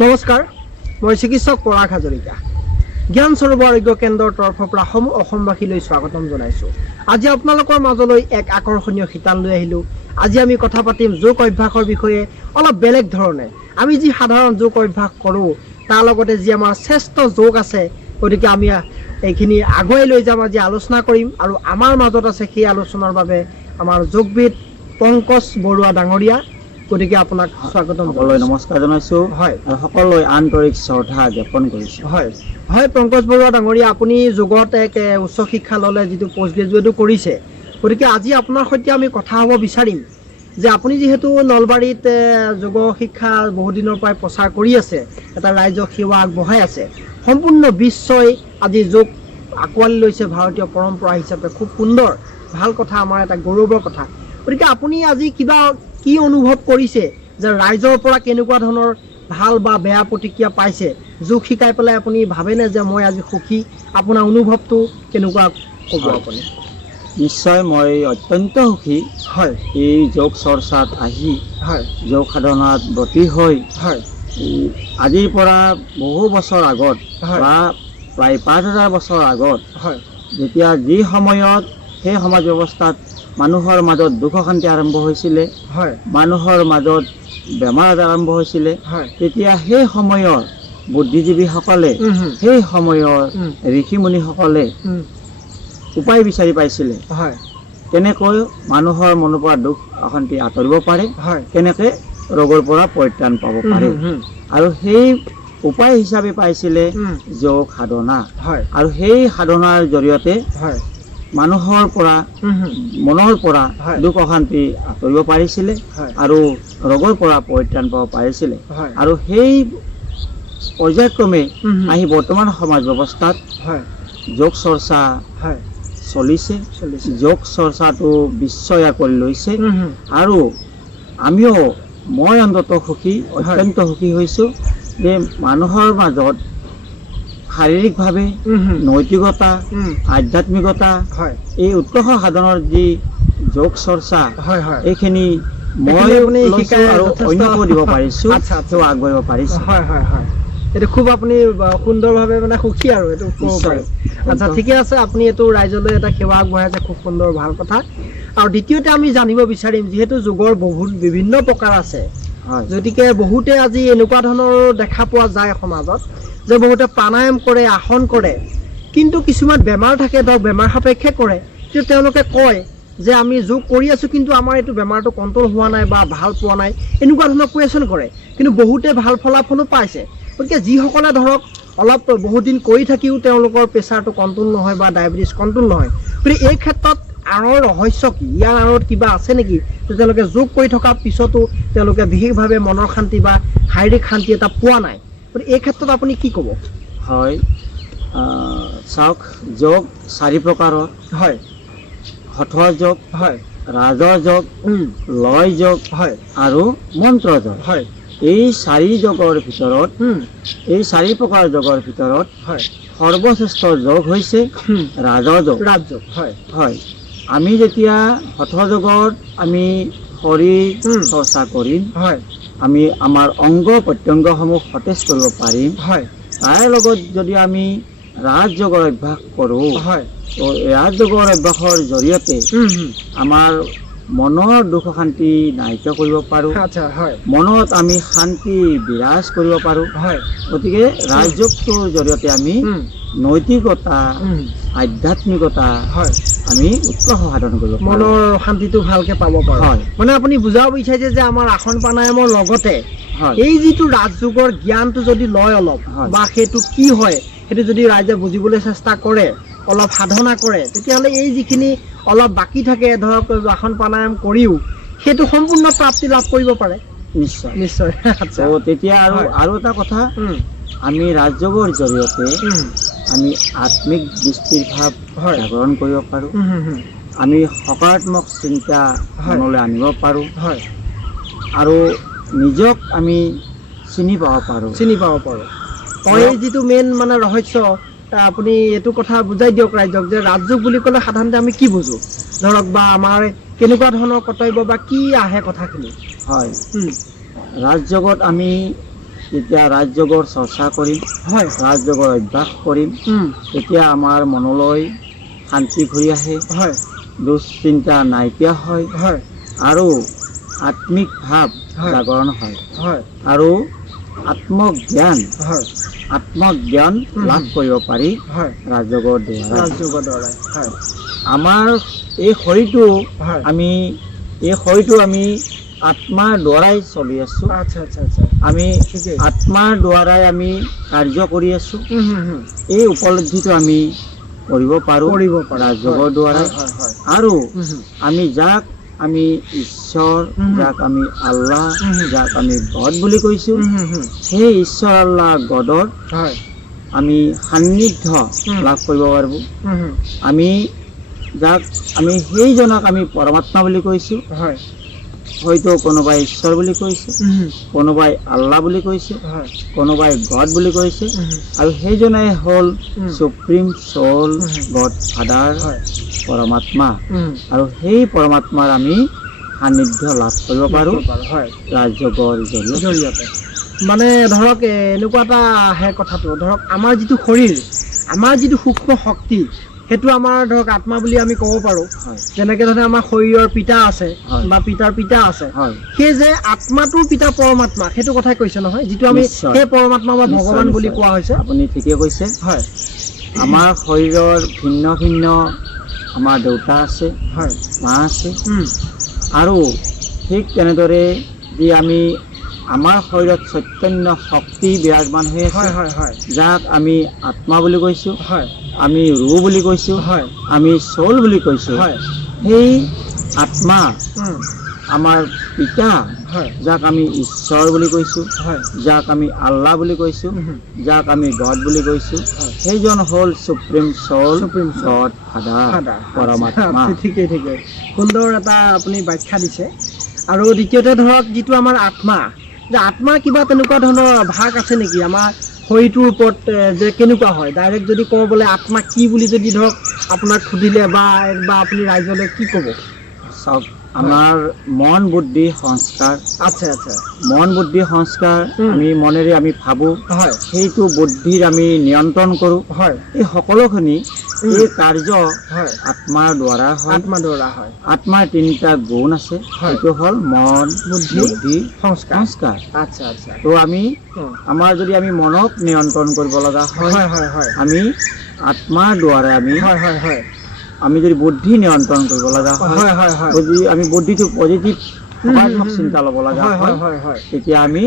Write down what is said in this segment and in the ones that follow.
নমস্কাৰ, মই চিকিৎসক পৰাগ হাজৰিকা। জ্ঞান স্বৰূপ আৰোগ্য কেন্দ্ৰৰ তৰফৰ পৰা সমূহ অসমবাসীলৈ স্বাগতম জনাইছোঁ। আজি আপোনালোকৰ মাজলৈ এক আকৰ্ষণীয় শিতান লৈ আহিলোঁ। আজি আমি কথা পাতিম যোগ অভ্যাসৰ বিষয়ে অলপ বেলেগ ধৰণে। আমি যি সাধাৰণ যোগ অভ্যাস কৰোঁ তাৰ লগতে যি আমাৰ শ্ৰেষ্ঠ যোগ আছে, গতিকে আমি এইখিনি আগুৱাই লৈ যাম, আজি আলোচনা কৰিম। আৰু আমাৰ মাজত আছে সেই আলোচনাৰ বাবে আমাৰ যোগবিদ পংকজ বৰুৱা ডাঙৰীয়া। গতিকে আপোনাক স্বাগতম সকলোলৈ নমস্কাৰ জনাইছোঁ। হয়, আৰু সকলোলৈ আন্তৰিক শ্ৰদ্ধা জ্ঞাপন কৰিছোঁ। হয় হয় পংকজ বৰুৱা ডাঙৰীয়া, আপুনি যোগত এক উচ্চ শিক্ষা ল'লে, যিটো পষ্ট গ্ৰেজুৱেটো কৰিছে। গতিকে আজি আপোনাৰ সৈতে আমি কথা হ'ব বিচাৰিম যে আপুনি যিহেতু নলবাৰীত যোগ শিক্ষা বহুদিনৰ পৰাই প্ৰচাৰ কৰি আছে, এটা ৰাইজক সেৱা আগবঢ়াই আছে, সম্পূৰ্ণ বিশ্বই আজি যোগ আঁকোৱালি লৈছে ভাৰতীয় পৰম্পৰা হিচাপে। খুব সুন্দৰ, ভাল কথা, আমাৰ এটা গৌৰৱৰ কথা। গতিকে আপুনি আজি কি অনুভৱ কৰিছে যে ৰাইজৰ পৰা কেনেকুৱা ধৰণৰ ভাল বা বেয়া প্ৰতিক্ৰিয়া পাইছে? যোগ শিকাই পেলাই আপুনি ভাবেনে যে মই আজি সুখী? আপোনাৰ অনুভৱটো কেনেকুৱা ক'ব আপুনি? নিশ্চয় মই অত্যন্ত সুখী। হয়, এই যোগ চৰ্চাত আহি, হয়, যোগ সাধনাত ব্ৰতী হৈ, হয়, আজিৰ পৰা বহু বছৰ আগত হয়, বা প্ৰায় ৫,০০০ বছৰ আগত, হয়, যেতিয়া যি সময়ত সেই সমাজ ব্যৱস্থাত মানুহৰ মাজত দুখ অশান্তি আৰম্ভ হৈছিলে, হয়, মানুহৰ মাজত বেমাৰ আজাৰ আৰম্ভ হৈছিলে, হয়, তেতিয়া সেই সময়ৰ বুদ্ধিজীৱীসকলে, হুম, সেই সময়ৰ উম, ঋষিমুনিসকলে উম, উপায় বিচাৰি পাইছিলে হয়, কেনেকৈ মানুহৰ মনৰ পৰা দুখ অশান্তি আঁতৰিব পাৰে, হয়, কেনেকৈ ৰোগৰ পৰা পৰিত্ৰাণ পাব পাৰে। হুম, আৰু সেই উপায় হিচাপে পাইছিলে উম, যোগ সাধনা। হয়, আৰু সেই সাধনাৰ জৰিয়তে হয়, মানুহৰ পৰা, হুম, মনৰ পৰা হয়, দুখ অশান্তি আঁতৰিব পাৰিছিলে হয়, আৰু ৰোগৰ পৰা পৰিত্ৰাণ পাব পাৰিছিলে। হয়, আৰু সেই পৰ্যায়ক্ৰমে হুম, আহি বৰ্তমান সমাজ ব্যৱস্থাত হয়, যোগ চৰ্চা হয়, চলিছে। চলিছে। যোগ চৰ্চাটো বিশ্বই কৰি লৈছে। হুম, আৰু মই অন্ততঃ সুখী, অত্যন্ত সুখী হৈছোঁ যে মানুহৰ মাজত শাৰীৰিকভাৱে হুম, নৈতিকতা, আধ্যাত্মিকতা, হয়, এই উৎকৰ্ষ সাধনৰ যি যোগ চৰ্চা, হয়, হয়, এইখিনি মই আপুনি লৈছোঁ শিকাই আৰু যথেষ্ট- অন্যকো দিব পাৰিছোঁ, আচ্ছা, আচ্ছা। তেওঁ আগবাঢ়িব পাৰিছে। হয়, হয়, হয়, এইটো খুব আপুনি সুন্দৰভাৱে মানে সুখী আৰু এইটো ক'ব নিশ্চয়। পাৰি। আচ্ছা, ঠিকে আছে, আপুনি এইটো ৰাইজলৈ এটা সেৱা আগবঢ়াইছে, খুব সুন্দৰ, ভাল কথা। আৰু দ্বিতীয়তে আমি জানিব বিচাৰিম, যিহেতু যোগৰ বিভিন্ন প্ৰকাৰ আছে, হয়, গতিকে বহুতে আজি এনেকুৱা ধৰণৰ দেখা পোৱা যায় সমাজত যে বহুতে প্ৰাণায়াম কৰে, আসন কৰে, কিন্তু কিছুমান বেমাৰ থাকে, ধৰক বেমাৰ সাপেক্ষে কৰে, কিন্তু তেওঁলোকে কয় যে আমি যোগ কৰি আছোঁ কিন্তু আমাৰ এইটো বেমাৰটো কণ্ট্ৰল হোৱা নাই বা ভাল পোৱা নাই, এনেকুৱা ধৰণৰ কুৱেশ্যন কৰে। কিন্তু বহুতে ভাল ফলাফলো পাইছে। গতিকে যিসকলে ধৰক অলপ বহুত দিন কৰি থাকিও তেওঁলোকৰ প্ৰেছাৰটো কণ্ট্ৰল নহয় বা ডায়েবেটিছ কণ্ট্ৰল নহয়, গতিকে এই ক্ষেত্ৰত আঁৰৰ ৰহস্য কি? ইয়াৰ আঁৰত কিবা আছে নেকি যে তেওঁলোকে যোগ কৰি থকাৰ পিছতো তেওঁলোকে বিশেষভাৱে মনৰ শান্তি বা শাৰীৰিক শান্তি এটা পোৱা নাই? গতিকে এই ক্ষেত্ৰত আপুনি কি ক'ব? হয়, চাওক, যোগ 4 প্ৰকাৰৰ। হয়, হঠৰ যোগ, হয়, ৰাজৰ যোগ, লয় যোগ হয়, আৰু মন্ত্ৰ যোগ। হয়, এই 4 যোগৰ ভিতৰত, এই 4 প্ৰকাৰ যোগৰ ভিতৰত হয়, সৰ্বশ্ৰেষ্ঠ যোগ হৈছে ৰাজৰ যোগ। ৰাজযোগ, হয়, হয়, আমি যেতিয়া হঠৰ যোগত আমি শৰীৰ চৰ্চা কৰিম, হয়, আমি আমাৰ অংগ প্ৰত্যংগসমূহ সতেজ কৰিব পাৰিম। হয়, তাৰ লগত যদি আমি ৰাজযোগৰ অভ্যাস কৰোঁ, হয়, তো ৰাজযোগৰ অভ্যাসৰ জৰিয়তে আমাৰ মনৰ দুখ অশান্তি নাইকিয়া কৰিব পাৰোঁ, আচ্ছা, হয়, মনত আমি শান্তি বিৰাজ কৰিব পাৰোঁ। হয়, গতিকে ৰাজযোগটোৰ জৰিয়তে আমি নৈতিকতা, আধ্যাত্মিকতা হয়, আমি উৎকৰ্ষ সাধন কৰিব পাৰোঁ। মনৰ শান্তিটো ভালকে পাব পাৰোঁ। হয়। মানে আপুনি বুজাব বিচাৰিছে যে আমাৰ আসন প্ৰাণায়ামৰ লগতে হয়, এই যিটো ৰাজযোগৰ জ্ঞানটো যদি লয় অলপ, হয়। বা সেইটো কি হয় সেইটো যদি ৰাইজে বুজিবলৈ চেষ্টা কৰে, অলপ সাধনা কৰে, তেতিয়াহ'লে এই যিখিনি অলপ বাকী থাকে, ধৰক আসন প্ৰাণায়াম কৰিও সেইটো সম্পূৰ্ণ প্ৰাপ্তি লাভ কৰিব পাৰে। নিশ্চয়। নিশ্চয়। আচ্ছা, তো তেতিয়া হয়। আৰু এটা কথা, উম, আমি ৰাজযোগৰ জৰিয়তে উম, আমি আত্মিক দৃষ্টিৰ ভাৱ হয়। জাগৰণ কৰিব পাৰোঁ, উম, হুম, হুম, আমি সকাৰাত্মক চিন্তা হয়। মনলৈ আনিব পাৰোঁ, হয়, আৰু নিজক আমি চিনি পাব পাৰোঁ। চিনি পাব পাৰোঁ। এই যিটো মেইন মানে ৰহস্য, আপুনি এইটো কথা বুজাই দিয়ক ৰাইজক যে ৰাজযোগ বুলি ক'লে সাধাৰণতে আমি কি বুজোঁ, ধৰক, বা আমাৰ কেনেকুৱা ধৰণৰ কৰ্তব্য বা কি আহে কথাখিনি? হয়, ৰাজযোগত আমি যেতিয়া ৰাজযোগৰ চৰ্চা কৰিম, হয় ৰাজযোগৰ অভ্যাস কৰিম, উম, তেতিয়া আমাৰ মনলৈ শান্তি ঘূৰি আহে, হয় দুশ্চিন্তা নাইকিয়া হয় হয় আৰু আত্মিক ভাৱ হয়। জাগৰণ হয় হয় আৰু আত্মজ্ঞান হয় লাভ কৰিব পাৰি হয় ৰাজযোগৰ দ্বাৰা। ৰাজযোগৰ দ্বাৰাই হয় আমাৰ এই শৰীৰটো হয় আমি আত্মাৰ দ্বাৰাই চলি আছোঁ। আচ্ছা আচ্ছা আচ্ছা আমি ঠিকেই আত্মাৰ দ্বাৰাই আমি কাৰ্য কৰি আছোঁ। হুম এই উপলব্ধিটো আমি কৰিব পাৰোঁ কৰিব পাৰোঁ ৰাজযোগৰ দ্বাৰাই। হয় হয় আৰু হুম আমি যাক আমি ঈশ্বৰ, যাক আমি আল্লাহ, হুম। যাক আমি গড বুলি কৈছোঁ, হুম সেই ঈশ্বৰ আল্লাহ গডৰ হয় আমি সান্নিধ্য লাভ কৰিব পাৰিব। হুম আমি সেইজনক আমি পৰমাত্মা বুলি কৈছোঁ, হয় হয়তো কোনোবাই ঈশ্বৰ বুলি কৈছে, কোনোবাই আল্লাহ বুলি কৈছে, হয় কোনোবাই গড বুলি কৈছে, হুম আৰু সেইজনে হ'ল উম। সুপ্ৰিম চ'ল, উম। গড ফাদাৰ, হয় পৰমাত্মা। হুম আৰু সেই পৰমাত্মাৰ আমি সান্নিধ্য লাভ কৰিব পাৰোঁ হয় ৰাজযোগৰ জৰিয়তে। জৰিয়তে মানে ধৰক এনেকুৱা এটা আহে কথাটো, ধৰক আমাৰ যিটো শৰীৰ, আমাৰ যিটো সূক্ষ্ম শক্তি, সেইটো আমাৰ ধৰক আত্মা বুলি আমি ক'ব পাৰোঁ। হয় যেনেকে ধৰণে আমাৰ শৰীৰৰ পিতা আছে হয়। বা পিতাৰ পিতা আছে, হয় সেই যে আত্মাটোৰ পিতা পৰমাত্মা সেইটো কথাই কৈছে নহয়, যিটো আমি নিশ্চয়। সেই পৰমাত্মা বা নিশ্চয়, ভগৱান বুলি নিশ্চয়। কোৱা হৈছে। আপুনি ঠিকে কৈছে। হয় আমাৰ শৰীৰৰ ভিন্ন ভিন্ন আমাৰ দেউতা আছে, হয় মা আছে, উম, আৰু ঠিক তেনেদৰে যি আমি আমাৰ শৰীৰত চৈতন্য শক্তি বিৰাজমান হৈ আছে, হয় হয় হয় যাক আমি আত্মা বুলি কৈছোঁ, হয় আমি ৰু বুলি কৈছোঁ, হয় আমি চ'ল বুলি কৈছোঁ। হয় সেই আত্মা উম, আমাৰ পিতা, হয় যাক আমি ঈশ্বৰ বুলি কৈছোঁ, হয় যাক আমি আল্লাহ বুলি কৈছোঁ, উম, যাক আমি গড বুলি কৈছোঁ, হয়। সেইজন হ'ল supreme চ'ল, Supreme Soul, god father, father পৰমাত্মা। ঠিকেই ঠিকেই সুন্দৰ এটা আপুনি ব্যাখ্যা দিছে। আৰু দ্বিতীয়তে ধৰক যিটো আমাৰ আত্মা, যে আত্মাৰ কিবা তেনেকুৱা ধৰণৰ ভাগ আছে নেকি আমাৰ শৰীৰটোৰ ওপৰত, যে কেনেকুৱা হয়? ডাইৰেক্ট যদি কওঁ বোলে আত্মা কি বুলি যদি ধৰক আপোনাক সুধিলে বা আপুনি ৰাইজলৈ কি ক'ব? চাওক, আমাৰ মন বুদ্ধি সংস্কাৰ, আচ্ছা আচ্ছা মন বুদ্ধি সংস্কাৰ আমি মনেৰে আমি ভাবোঁ, হয় সেইটো বুদ্ধিৰ আমি নিয়ন্ত্ৰণ কৰোঁ। হয় এই সকলোখিনি এই কাৰ্য হয় আত্মাৰ দ্বাৰা হয়। আত্মা দ্বাৰা হয়। আত্মাৰ তিনিটা গুণ আছে, হয়। সেইটো হ'ল মন, বুদ্ধি, বুদ্ধি, সংস্কাৰ। সংস্কাৰ। আচ্ছা আচ্ছা তো আমি আমাৰ যদি আমি মনক নিয়ন্ত্ৰণ কৰিব লগা হয়, হয় হয় হয় আমি আত্মাৰ দ্বাৰা হয় হয় হয় আমি যদি বুদ্ধি নিয়ন্ত্ৰণ কৰিব লগা হয়, হয় হয় হয় যদি আমি বুদ্ধিটো পজিটিভ সকাৰাত্মক চিন্তা ল'ব লগা হয় হয়, হয় হয় হয় তেতিয়া আমি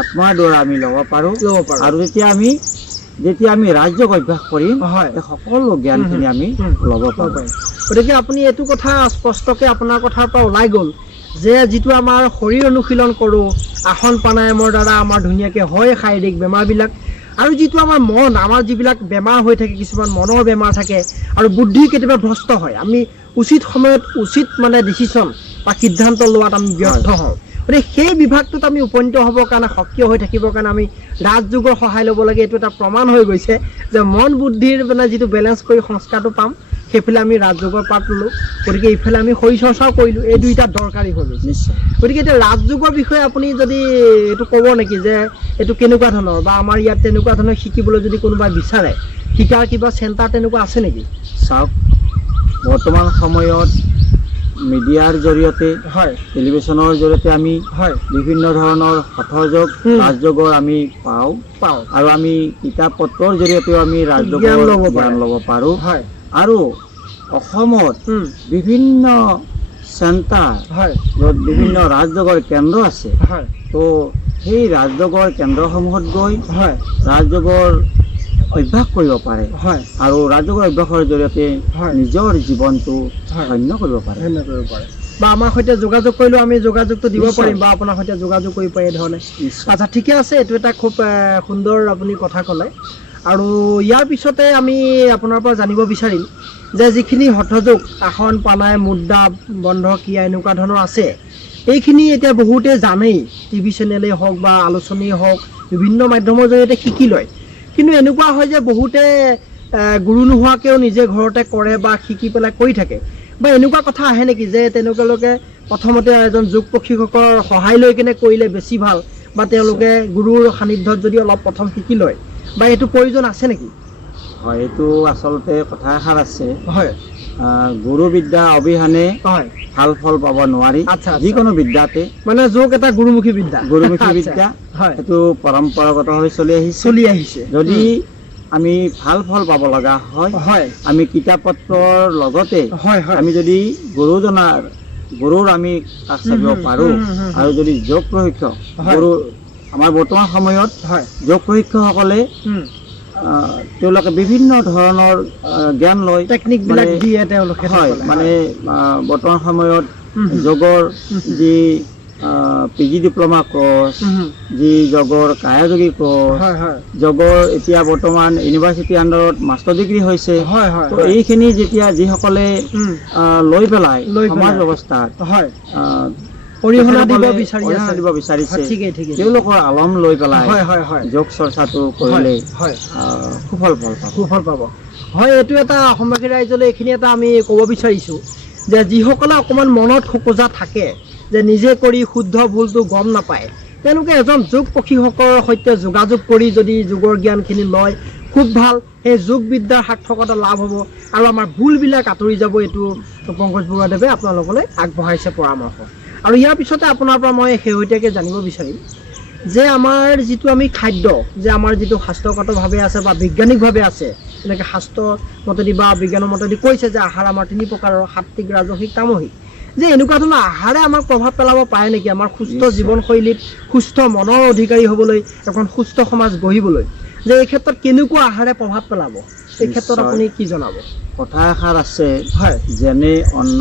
আত্মাৰ দ্বাৰা আমি ল'ব পাৰোঁ। ল'ব পাৰোঁ। আৰু যেতিয়া আমি ৰাজযোগ অভ্যাস কৰিম, হয়। এই সকলো জ্ঞানখিনি আমি ল'ব পাৰোঁ। গতিকে আপুনি এইটো কথা স্পষ্টকৈ আপোনাৰ কথাৰ পৰা ওলাই গ'ল যে যিটো আমাৰ শৰীৰ অনুশীলন কৰোঁ, আসন প্ৰাণায়ামৰ দ্বাৰা আমাৰ ধুনীয়াকৈ হয় শাৰীৰিক বেমাৰবিলাক, আৰু যিটো আমাৰ মন, আমাৰ যিবিলাক বেমাৰ হৈ থাকে, কিছুমান মনৰ বেমাৰ থাকে আৰু বুদ্ধি কেতিয়াবা ভ্ৰষ্ট হয়, আমি উচিত সময়ত উচিত মানে ডিচিশ্যন বা সিদ্ধান্ত লোৱাত আমি ব্যৰ্থ হওঁ। গতিকে সেই বিভাগটোত আমি উপনীত হ'বৰ কাৰণে, সক্ৰিয় হৈ থাকিবৰ কাৰণে আমি ৰাজযোগৰ সহায় ল'ব লাগে। এইটো এটা প্ৰমাণ হৈ গৈছে যে মন বুদ্ধিৰ মানে যিটো বেলেঞ্চ কৰি সংস্কাৰটো পাম, সেইফালে আমি ৰাজযোগৰ পাঠ ল'লোঁ। গতিকে ইফালে আমি শৰীৰ চৰ্চাও কৰিলোঁ, এই দুইটা দৰকাৰী হৈ গৈছে। নিশ্চয়। গতিকে এতিয়া ৰাজযোগৰ বিষয়ে আপুনি যদি এইটো ক'ব নেকি যে এইটো কেনেকুৱা ধৰণৰ, বা আমাৰ ইয়াত তেনেকুৱা ধৰণৰ শিকিবলৈ যদি কোনোবাই বিচাৰে, শিকাৰ কিবা চেণ্টাৰ তেনেকুৱা আছে নেকি? চাওক, বৰ্তমান সময়ত মিডিয়াৰ জৰিয়তে, হয় টেলিভিশ্যনৰ জৰিয়তে আমি হয় বিভিন্ন ধৰণৰ হঠযোগ, ৰাজযোগৰ আমি পাওঁ, আৰু আমি কিতাপ পত্ৰৰ জৰিয়তেও আমি ৰাজযোগৰ জ্ঞান ল'ব পাৰোঁ। হয় আৰু অসমত বিভিন্ন চেণ্টাৰ, হয় য'ত বিভিন্ন ৰাজযোগৰ কেন্দ্ৰ আছে, হয় তো সেই ৰাজযোগৰ কেন্দ্ৰসমূহত গৈ হয় ৰাজযোগৰ অভ্যাস কৰিব পাৰে, হয় আৰু ৰাজযোগৰ অভ্যাসৰ জৰিয়তে হয় নিজৰ জীৱনটো হয় ধন্য কৰিব পাৰে। ধন্য কৰিব পাৰে, বা আমাৰ সৈতে যোগাযোগ কৰিলেও আমি যোগাযোগটো দিব নিশ্চয়। পাৰিম, বা আপোনাৰ সৈতে যোগাযোগ কৰিব পাৰি এই ধৰণে। আচ্ছা, ঠিকে আছে। এইটো এটা খুব সুন্দৰ আপুনি কথা ক'লে। আৰু ইয়াৰ পিছতে আমি আপোনাৰ পৰা জানিব বিচাৰিম যে যিখিনি হঠযোগ, আসন প্ৰাণায়াম, মুদ্ৰা, বন্ধ ক্ৰিয়া এনেকুৱা ধৰণৰ আছে, এইখিনি এতিয়া বহুতে জানেই, টিভি চেনেলেই হওক বা আলোচনীয়ে হওক, বিভিন্ন মাধ্যমৰ জৰিয়তে শিকি লয়। কিন্তু এনেকুৱা হয় যে বহুতে গুৰু নোহোৱাকৈও নিজে ঘৰতে কৰে বা শিকি পেলাই কৰি থাকে, বা এনেকুৱা কথা আহে নেকি যে তেওঁলোকে প্ৰথমতে এজন যোগ প্ৰশিক্ষকৰ সহায় লৈ কেনে কৰিলে বেছি ভাল, বা তেওঁলোকে গুৰুৰ সান্নিধ্যত যদি অলপ প্ৰথম শিকি লয় বা এইটো প্ৰয়োজন আছে নেকি? হয়, এইটো আচলতে কথা এষাৰ আছে, হয় গুৰু বিদ্যা অবিহনে হয় ভাল ফল পাব নোৱাৰি। আচ্ছা, যিকোনো বিদ্যাতে মানে যোগ এটা গুৰুমুখী বিদ্যা। গুৰুমুখী আচ্ছা, বিদ্যা হয় এইটো পৰম্পৰাগতভাৱে চলি আহিছে। যদি আমি ভাল ফল পাব লগা হয়, হয় আমি কিতাপ পত্ৰৰ লগতে হয় হয় আমি যদি গুৰুৰ আমি কাষ চাপিব পাৰোঁ আৰু যদি যোগ প্ৰশিক্ষক হয়। গুৰু আমাৰ বৰ্তমান সময়ত হয় যোগ প্ৰশিক্ষকসকলে তেওঁলোকে বিভিন্ন ধৰণৰ জ্ঞান লয়, টেকনিকবিলাক দিয়ে তেওঁলোকে। হয় মানে বৰ্তমান সময়ত যোগৰ যি PG ডিপ্ল'মা কৰ্চ, যি যোগৰ কায়াযোগী কৰ্চ, হয় হয় যোগৰ এতিয়া বৰ্তমান ইউনিভাৰ্চিটি আণ্ডাৰত মাষ্টাৰ ডিগ্ৰী হৈছে। হয় হয় তো এইখিনি যেতিয়া যিসকলে লৈ পেলাই লৈ সমাজ পেলাই। ব্যৱস্থাত হয় অৰিহণা দিব বিচাৰিছে, ঠিকেই ঠিকেই তেওঁলোকৰ আলম লৈ পেলাই হয় হয় হয় যোগ চৰ্চাটো কৰিলে হয় সুফল ফল পাব। সুফল পাব। হয়, এইটো এটা অসমবাসী ৰাইজলৈ এইখিনি এটা আমি ক'ব বিচাৰিছোঁ যে যিসকলে অকণমান মনত খোকোজা থাকে যে নিজে কৰি শুদ্ধ ভুলটো গম নাপায়, তেওঁলোকে এজন যোগ প্ৰশিক্ষকৰ সৈতে যোগাযোগ কৰি যদি যোগৰ জ্ঞানখিনি লয় খুব ভাল। সেই যোগ বিদ্যাৰ সাৰ্থকতা লাভ হ'ব আৰু আমাৰ ভুলবিলাক আঁতৰি যাব। এইটো পংকজ বৰুৱাদেৱে আপোনালোকলৈ আগবঢ়াইছে পৰামৰ্শ। আৰু ইয়াৰ পিছতে আপোনাৰ পৰা মই শেহতীয়াকৈ জানিব বিচাৰিম যে আমাৰ যিটো আমি খাদ্য, যে আমাৰ যিটো শাস্ত্ৰগতভাৱে আছে বা বৈজ্ঞানিকভাৱে আছে, এনেকৈ শাস্ত্ৰ মতেদি বা বিজ্ঞানৰ মতেদি কৈছে যে আহাৰ আমাৰ 3 প্ৰকাৰৰ, সাত্বিক, ৰাজসিক, তামসিক, যে এনেকুৱা ধৰণৰ আহাৰে আমাক প্ৰভাৱ পেলাব পাৰে নেকি আমাৰ সুস্থ জীৱনশৈলীত, সুস্থ মনৰ অধিকাৰী হ'বলৈ, এখন সুস্থ সমাজ গঢ়িবলৈ, যে এই ক্ষেত্ৰত কেনেকুৱা আহাৰে প্ৰভাৱ পেলাব, এই ক্ষেত্ৰত আপুনি কি জনাব? কথা এষাৰ আছে, হয় যেনে অন্ন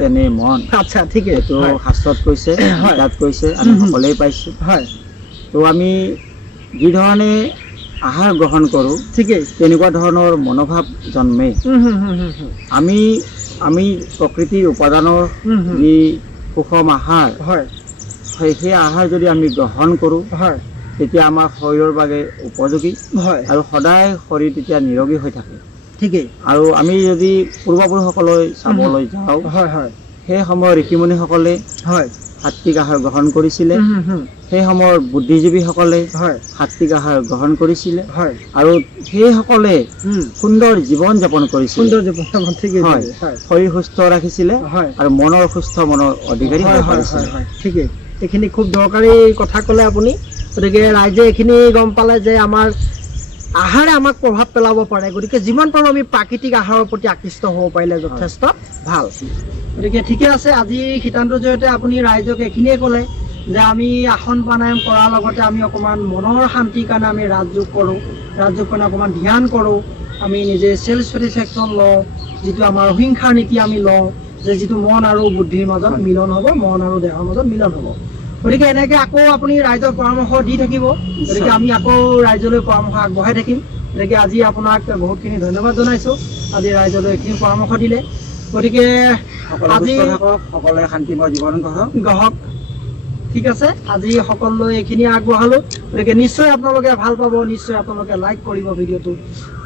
তেনে মন। আচ্ছা, ঠিকেই। এইটো শাস্ত্ৰত কৈছে, গীতাত কৈছে, আমি সকলোৱে পাইছোঁ। হয়, তো আমি যি ধৰণে আহাৰ গ্ৰহণ কৰোঁ ঠিকেই, তেনেকুৱা ধৰণৰ মনোভাৱ জন্মে। আমি প্ৰকৃতিৰ উপাদানৰ যি সুষম আহাৰ, হয় সেই আহাৰ যদি আমি গ্ৰহণ কৰোঁ হয় তেতিয়া আমাৰ শৰীৰৰ বাবে উপযোগী হয় আৰু সদায় শৰীৰ তেতিয়া নিৰোগী হৈ থাকে। ঠিকেই। আৰু আমি যদি পূৰ্বপুৰুষসকলৈ চাবলৈ যাওঁ, হয় হয় সেই সময়ৰ ঋষিমুনিসকলে হয় সাত্বিক আহাৰ গ্ৰহণ কৰিছিলে, সেই সময়ৰ বুদ্ধিজীৱীসকলে হয় সাত্বিক আহাৰ গ্ৰহণ কৰিছিলে হয় আৰু সেইসকলে সুন্দৰ জীৱন যাপন কৰিছিল। সুন্দৰ জীৱন, ঠিকেই। হয়, শৰীৰ সুস্থ ৰাখিছিলে হয় আৰু মনৰ সুস্থ মনৰ অধিকাৰী হয় হৈ হয় পাৰিছিলে। হয় ঠিকেই। এইখিনি খুব দৰকাৰী কথা ক'লে আপুনি। গতিকে ৰাইজে এইখিনি গম পালে যে আমাৰ আহাৰে আমাক প্ৰভাৱ পেলাব পাৰে। গতিকে যিমান পাৰোঁ আমি প্ৰাকৃতিক আহাৰৰ প্ৰতি আকৃষ্ট হ'ব পাৰিলে যথেষ্ট ভাল। গতিকে ঠিকে আছে, আজি শিতানটোৰ জৰিয়তে আপুনি ৰাইজক এইখিনিয়ে ক'লে যে আমি আসন প্ৰাণায়াম কৰাৰ লগতে আমি অকণমান মনৰ শান্তিৰ কাৰণে আমি ৰাজযোগ কৰোঁ, ৰাজযোগ কাৰণে অকণমান ধ্যান কৰোঁ, আমি নিজে চেল্ফ চেটিছফেকশ্যন লওঁ, যিটো আমাৰ অহিংসাৰ নীতি আমি লওঁ, যে যিটো মন আৰু বুদ্ধিৰ মাজত মিলন হ'ব, মন আৰু দেহৰ মাজত মিলন হ'ব। গতিকে এনেকৈ আকৌ আপুনি ৰাইজৰ পৰামৰ্শ দি থাকিব। গতিকে আমি আকৌ ৰাইজলৈ পৰামৰ্শ আগবঢ়াই থাকিম। গতিকে আজি আপোনাক বহুতখিনি ধন্যবাদ জনাইছোঁ, আজি ৰাইজলৈ এইখিনি পৰামৰ্শ দিলে। গতিকে আজি সকলোৱে শান্তিময় জীৱন গ্ৰহক। ঠিক আছে, আজি সকলোলৈ এইখিনি আগবঢ়ালোঁ। গতিকে নিশ্চয় আপোনালোকে ভাল পাব, নিশ্চয় আপোনালোকে লাইক কৰিব, ভিডিঅ'টো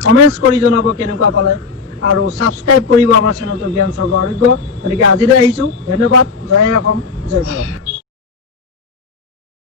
কমেণ্টছ কৰি জনাব কেনেকুৱা পালে, আৰু ছাবস্ক্ৰাইব কৰিব আমাৰ চেনেলটো জ্ঞান স্বৰ্গ আৰোগ্য। গতিকে আজিলৈ আহিছোঁ, ধন্যবাদ। জয় অসম, জয় ভাৰত।